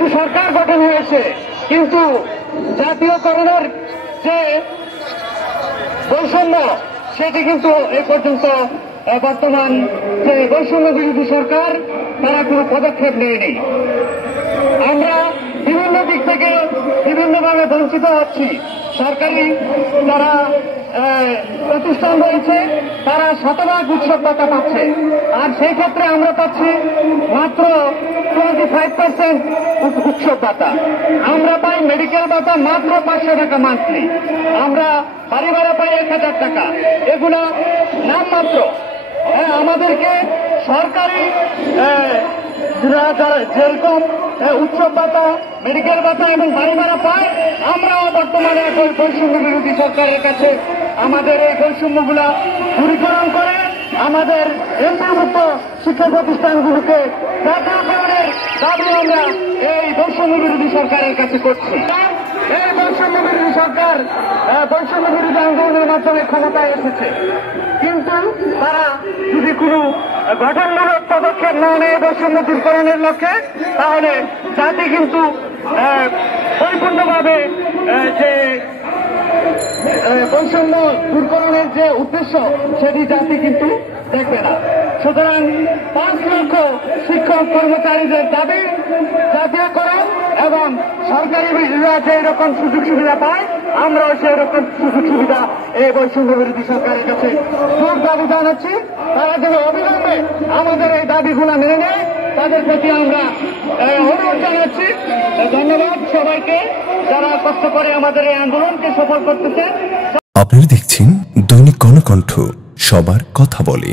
বিরোধী সরকার গঠন হয়েছে, কিন্তু জাতীয়করণের যে বৈষম্য সেটি কিন্তু এ পর্যন্ত বর্তমান যে বৈষম্য বিরোধী সরকার তারা কোনো পদক্ষেপ নেয়নি। আমরা বিভিন্ন দিক থেকে বিভিন্নভাবে বঞ্চিত হচ্ছি। সরকারি যারা প্রতিষ্ঠান রয়েছে তারা শতভাগ উৎসব ভাতা পাচ্ছে, আর সেই ক্ষেত্রে আমরা পাচ্ছি মাত্র 25% উৎসব ভাতা। আমরা পাই মেডিকেল ভাতা মাত্র 500 টাকা মান্থলি, আমরা বাড়ি ভাড়া পাই 1000 টাকা। এগুলা নামমাত্র। আমাদেরকে সরকারি যেরকম উৎসব ভাতা, মেডিকেল ভাতা এবং বাড়ি ভাড়া পায়, আমরাও বর্তমানে এখন বৈষম্য বিরোধী সরকারের কাছে আমাদের এই বৈষম্যগুলা দূরীকরণ করে আমাদের এমপিভুক্ত শিক্ষা প্রতিষ্ঠানগুলোকে জাতীয়করণের দাবি আমরা এই বৈষম্য বিরোধী সরকারের কাছে করছি। এই বৈষম্য বিরোধী সরকার বৈষম্য বিরোধী আন্দোলনের মাধ্যমে ক্ষমতায় এসেছে, কিন্তু তারা যদি কোনো গঠনমূলক পদক্ষেপ না নেয় বৈষম্য দূরকরণের লক্ষ্যে, তাহলে জাতি কিন্তু পরিপূর্ণভাবে যে বৈষম্য দূরকরণের যে উদ্দেশ্য সেটি জাতি কিন্তু দেখবে না। সুতরাং 5 লক্ষ শিক্ষক কর্মচারীদের দাবি জাতীয়করণ এবং সরকারি বিরোধীরা যে এরকম সুযোগ সুবিধা পায়, আমরাও সেই রকম সুযোগ সুবিধা এই বৈষম্য বিরোধী সরকারের কাছে জোর দাবি জানাচ্ছি। তারা যেন অবিলম্বে আমাদের এই দাবিগুলো মেনে নেয়, তাদের প্রতি আমরা অনুরোধ জানাচ্ছি। ধন্যবাদ সবাইকে যারা কষ্ট করে আমাদের এই আন্দোলনকে সফল করতেছে। আপনারা দেখছেন দৈনিক গণকণ্ঠ, সবার কথা বলে।